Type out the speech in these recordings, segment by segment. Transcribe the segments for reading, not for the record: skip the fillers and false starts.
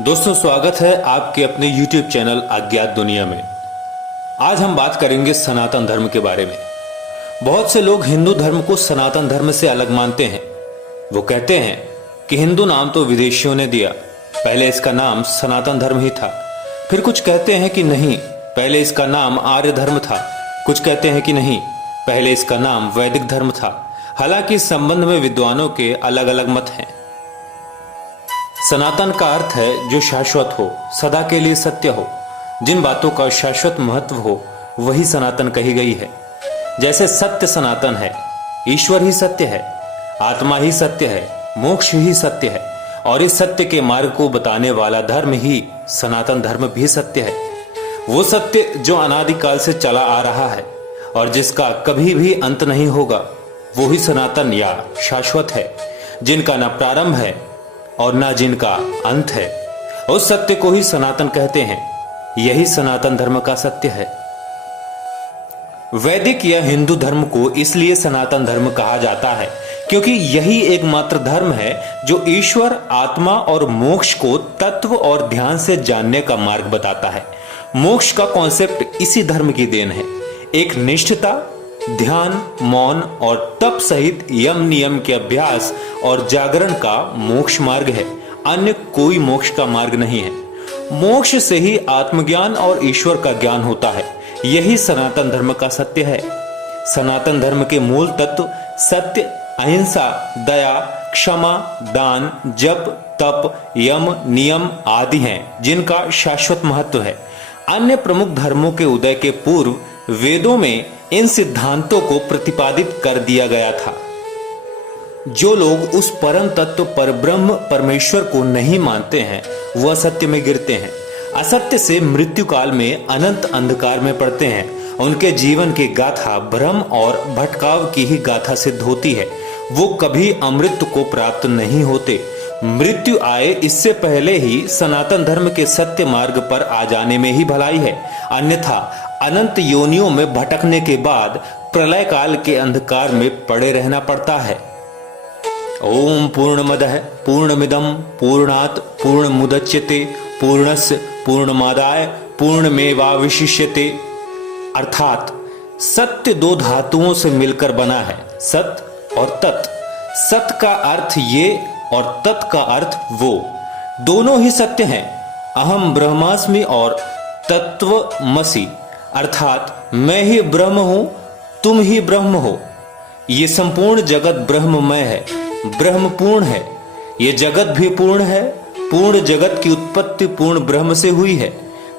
दोस्तों, स्वागत है आपके अपने YouTube चैनल अज्ञात दुनिया में। आज हम बात करेंगे सनातन धर्म के बारे में। बहुत से लोग हिंदू धर्म को सनातन धर्म से अलग मानते हैं। वो कहते हैं कि हिंदू नाम तो विदेशियों ने दिया, पहले इसका नाम सनातन धर्म ही था। फिर कुछ कहते हैं कि नहीं, पहले इसका नाम आर्य धर्म था। कुछ कहते हैं कि नहीं, पहले इसका नाम वैदिक धर्म था। हालांकि इस संबंध में विद्वानों के अलग अलग मत हैं। सनातन का अर्थ है जो शाश्वत हो, सदा के लिए सत्य हो। जिन बातों का शाश्वत महत्व हो वही सनातन कही गई है। जैसे सत्य सनातन है, ईश्वर ही सत्य है, आत्मा ही सत्य है, मोक्ष ही सत्य है, और इस सत्य के मार्ग को बताने वाला धर्म ही सनातन धर्म भी सत्य है। वो सत्य जो अनादिकाल से चला आ रहा है और जिसका कभी भी अंत नहीं होगा, वो ही सनातन या शाश्वत है, जिनका न प्रारंभ है और न जिनका अंत है। उस सत्य को ही सनातन कहते हैं। यही सनातन धर्म का सत्य है। वैदिक या हिंदू धर्म को इसलिए सनातन धर्म कहा जाता है क्योंकि यही एकमात्र धर्म है जो ईश्वर, आत्मा और मोक्ष को तत्व और ध्यान से जानने का मार्ग बताता है। मोक्ष का कॉन्सेप्ट इसी धर्म की देन है। एक निष्ठता, ध्यान, मौन और तप सहित यम नियम के अभ्यास और जागरण का मोक्ष मार्ग है। अन्य कोई मोक्ष का मार्ग नहीं है। मोक्ष से ही आत्मज्ञान और ईश्वर का ज्ञान होता है। यही सनातन धर्म का सत्य है। सनातन धर्म के मूल तत्व सत्य, अहिंसा, दया, क्षमा, दान, जप, तप, यम, नियम आदि हैं, जिनका शाश्वत महत्व है। अन्य प्रमुख धर्मों के उदय के पूर्व वेदों में इन सिद्धांतों को प्रतिपादित कर दिया गया था। जो लोग उस परम तत्व पर ब्रह्म परमेश्वर को नहीं मानते हैं, वह असत्य में गिरते हैं। असत्य से मृत्यु काल में अनंत अंधकार में पड़ते हैं। उनके जीवन की गाथा भ्रम और भटकाव की ही गाथा सिद्ध होती है। वो कभी अमृत को प्राप्त नहीं होते। मृत्यु आए इससे पहले ही सनातन धर्म के सत्य मार्ग पर आ जाने में ही भलाई है। अन्यथा अनंत योनियों में भटकने के बाद प्रलय काल के अंधकार में पड़े रहना पड़ता है। ओम पूर्णमदः पूर्णमिदं पूर्णात् पूर्णमुदच्यते पूर्णस्य पूर्णमादाय पूर्णमेवावशिष्यते। अर्थात सत्य दो धातुओं से मिलकर बना है, सत और तत्। सत का अर्थ ये और तत् का अर्थ वो। दोनों ही सत्य हैं। अहम ब्रह्मास्मि और तत्वमसि, अर्थात मैं ही ब्रह्म हूं, तुम ही ब्रह्म हो। ये संपूर्ण जगत ब्रह्ममय है, ब्रह्म पूर्ण है। ये जगत भी पूर्ण है। पूर्ण जगत की उत्पत्ति पूर्ण ब्रह्म से हुई है।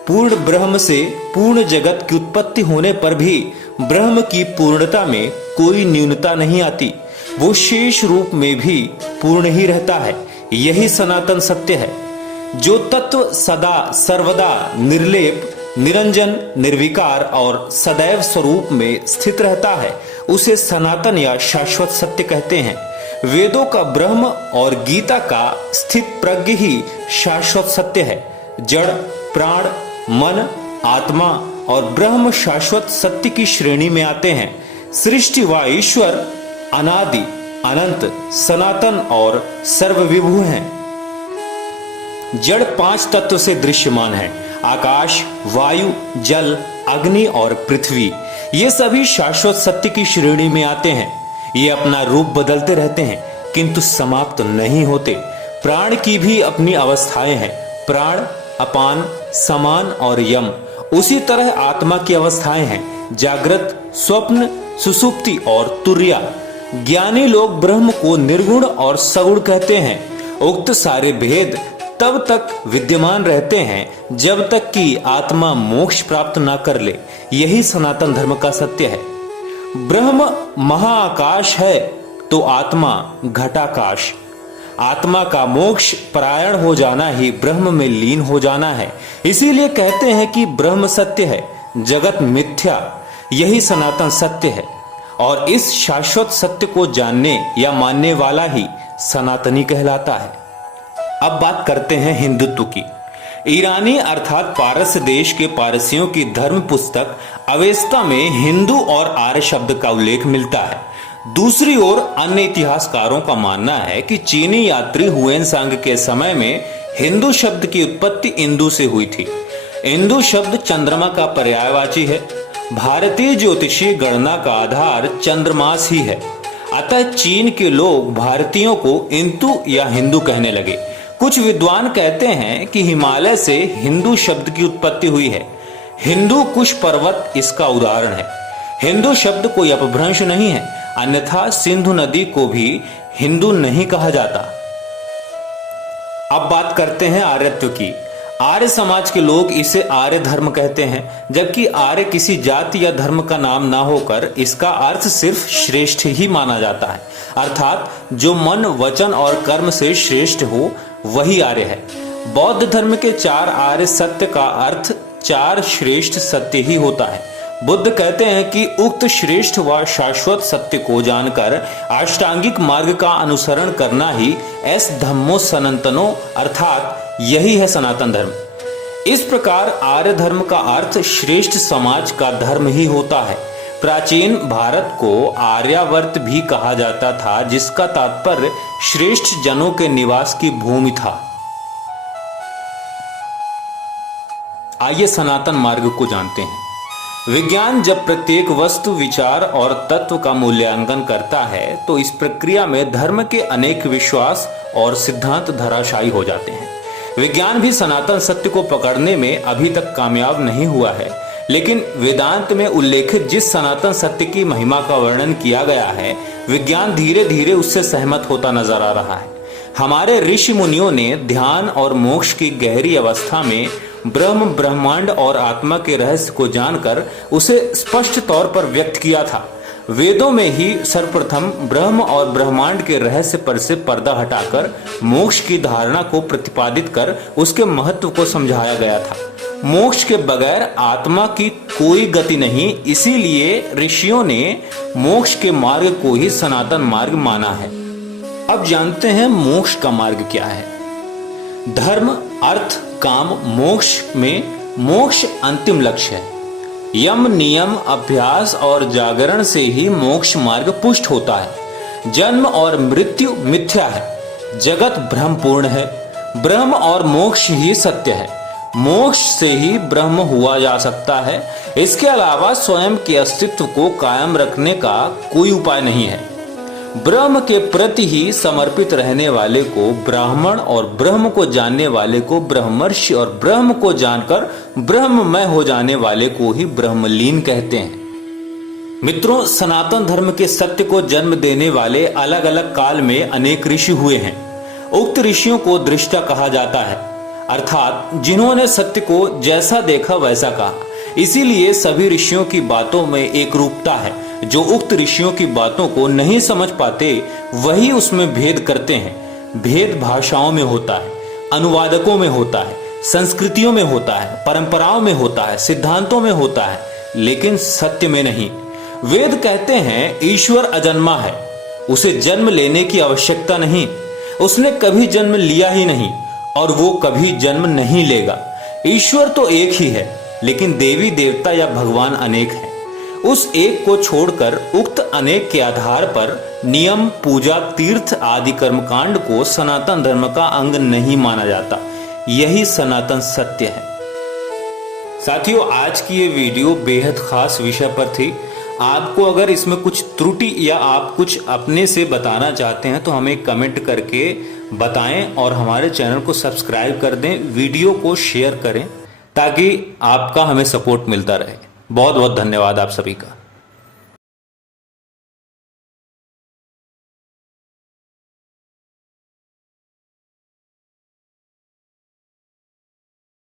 पूर्ण ब्रह्म से पूर्ण जगत की उत्पत्ति होने पर भी ब्रह्म की पूर्णता में कोई न्यूनता नहीं आती। वो शेष रूप में भी पूर्ण ही रहता है। यही सनातन सत्य है। जो तत्व सदा सर्वदा निर्लेप, निरंजन, निर्विकार और सदैव स्वरूप में स्थित रहता है, उसे सनातन या शाश्वत सत्य कहते हैं। वेदों का ब्रह्म और गीता का स्थित प्रज्ञ ही शाश्वत सत्य है। जड़, प्राण, मन, आत्मा और ब्रह्म शाश्वत सत्य की श्रेणी में आते हैं। सृष्टि व ईश्वर अनादि, अनंत, सनातन और सर्वविभु हैं। जड़ पांच तत्व से दृश्यमान है। आकाश, वायु, जल, अग्नि और पृथ्वी। ये सभी शाश्वत सत्य की श्रेणी में आते हैं। ये अपना रूप बदलते रहते हैं किंतु समाप्त नहीं होते। प्राण की भी अपनी अवस्थाएं हैं। प्राण, अपान, समान और यम। उसी तरह आत्मा की अवस्थाएं हैं, जागृत, स्वप्न, सुसुप्ति और तुर्या। ज्ञानी लोग ब्रह्म को निर्गुण और सगुण कहते हैं। उक्त सारे भेद तब तक विद्यमान रहते हैं जब तक कि आत्मा मोक्ष प्राप्त ना कर ले। यही सनातन धर्म का सत्य है। ब्रह्म महाआकाश है तो आत्मा घटाकाश। आत्मा का मोक्ष परायण हो जाना ही ब्रह्म में लीन हो जाना है। इसीलिए कहते हैं कि ब्रह्म सत्य है, जगत मिथ्या। यही सनातन सत्य है और इस शाश्वत सत्य को जानने या मानने वाला ही सनातनी कहलाता है। अब बात करते हैं हिंदुत्व की। ईरानी अर्थात पारस देश के पारसियों की धर्म पुस्तक अवेस्ता में हिंदू और आर्य शब्द का उल्लेख मिलता है। दूसरी ओर अन्य इतिहासकारों का मानना है कि चीनी यात्री हुएन सांग के समय में हिंदू शब्द की उत्पत्ति इंदु से हुई थी। इंदु शब्द चंद्रमा का पर्यायवाची है। भारतीय ज्योतिषीय गणना का आधार चंद्रमास ही है। अतः चीन के लोग भारतीयों को इंतु या हिंदू कहने लगे। कुछ विद्वान कहते हैं कि हिमालय से हिंदू शब्द की उत्पत्ति हुई है। हिंदू कुश पर्वत इसका उदाहरण है। हिंदू शब्द कोई अपभ्रंश नहीं है, अन्यथा सिंधु नदी को भी हिंदू नहीं कहा जाता। अब बात करते हैं आर्यत्व की। आर्य समाज के लोग इसे आर्य धर्म कहते हैं, जबकि आर्य किसी जाति या धर्म का नाम ना होकर इसका अर्थ सिर्फ श्रेष्ठ ही माना जाता है। अर्थात जो मन, वचन और कर्म से श्रेष्ठ हो वही आर्य है। बौद्ध धर्म के 4 आर्य सत्य का अर्थ 4 श्रेष्ठ सत्य ही होता है। बुद्ध कहते हैं कि उक्त श्रेष्ठ व शाश्वत सत्य को जानकर अष्टांगिक मार्ग का अनुसरण करना ही एस धम्मो सनातनो अर्थात यही है सनातन धर्म। इस प्रकार आर्य धर्म का अर्थ श्रेष्ठ समाज का धर्म ही होता है। प्राचीन भारत को आर्यावर्त भी कहा जाता था, जिसका तात्पर्य श्रेष्ठ जनों के निवास की भूमि था। आइए सनातन मार्ग को जानते हैं। विज्ञान जब प्रत्येक वस्तु, विचार और तत्व का मूल्यांकन करता है तो इस प्रक्रिया में धर्म के अनेक विश्वास और सिद्धांत धराशायी हो जाते हैं। विज्ञान भी सनातन सत्य को पकड़ने में अभी तक कामयाब नहीं हुआ है, लेकिन वेदांत में उल्लेखित जिस सनातन सत्य की महिमा का वर्णन किया गया है, विज्ञान धीरे धीरे उससे सहमत होता नजर आ रहा है। हमारे ऋषि मुनियों ने ध्यान और मोक्ष की गहरी अवस्था में ब्रह्म, ब्रह्मांड और आत्मा के रहस्य को जानकर उसे स्पष्ट तौर पर व्यक्त किया था। वेदों में ही सर्वप्रथम ब्रह्म और ब्रह्मांड के रहस्य पर से पर्दा हटाकर मोक्ष की धारणा को प्रतिपादित कर उसके महत्व को समझाया गया था। मोक्ष के बगैर आत्मा की कोई गति नहीं, इसीलिए ऋषियों ने मोक्ष के मार्ग को ही सनातन मार्ग माना है। अब जानते हैं मोक्ष का मार्ग क्या है। धर्म, अर्थ, काम, मोक्ष में मोक्ष अंतिम लक्ष्य है। यम, नियम, अभ्यास और जागरण से ही मोक्ष मार्ग पुष्ट होता है। जन्म और मृत्यु मिथ्या है, जगत भ्रमपूर्ण है। ब्रह्म और मोक्ष ही सत्य है। मोक्ष से ही ब्रह्म हुआ जा सकता है। इसके अलावा स्वयं के अस्तित्व को कायम रखने का कोई उपाय नहीं है। ब्रह्म के प्रति ही समर्पित रहने वाले को ब्राह्मण और ब्रह्म को जानने वाले को ब्रह्मर्षि और ब्रह्म को जानकर ब्रह्ममय हो जाने वाले को ही ब्रह्मलीन कहते हैं। मित्रों, सनातन धर्म के सत्य को जन्म देने वाले अलग अलग काल में अनेक ऋषि हुए हैं। उक्त ऋषियों को दृष्टा कहा जाता है, अर्थात जिन्होंने सत्य को जैसा देखा वैसा कहा। इसीलिए सभी ऋषियों की बातों में एक रूपता है। जो उक्त ऋषियों की बातों को नहीं समझ पाते वही उसमें भेद करते हैं। भेद भाषाओं में होता है, अनुवादकों में होता है, संस्कृतियों में होता है, परंपराओं में होता है, सिद्धांतों में होता है, लेकिन सत्य में नहीं। वेद कहते हैं ईश्वर अजन्मा है, उसे जन्म लेने की आवश्यकता नहीं, उसने कभी जन्म लिया ही नहीं और वो कभी जन्म नहीं लेगा। ईश्वर तो एक ही है, लेकिन देवी देवता या भगवान अनेक हैं। उस एक को छोड़कर उक्त अनेक के आधार पर नियम, पूजा, तीर्थ आदि कर्मकांड को सनातन धर्म का अंग नहीं माना जाता। यही सनातन सत्य है। साथियों, आज की ये वीडियो बेहद खास विषय पर थी। आपको अगर इसमें कुछ त्रुटि या आप कुछ अपने से बताना चाहते हैं तो हमें कमेंट करके बताएं और हमारे चैनल को सब्सक्राइब कर दें, वीडियो को शेयर करें ताकि आपका हमें सपोर्ट मिलता रहे। बहुत बहुत धन्यवाद आप सभी का।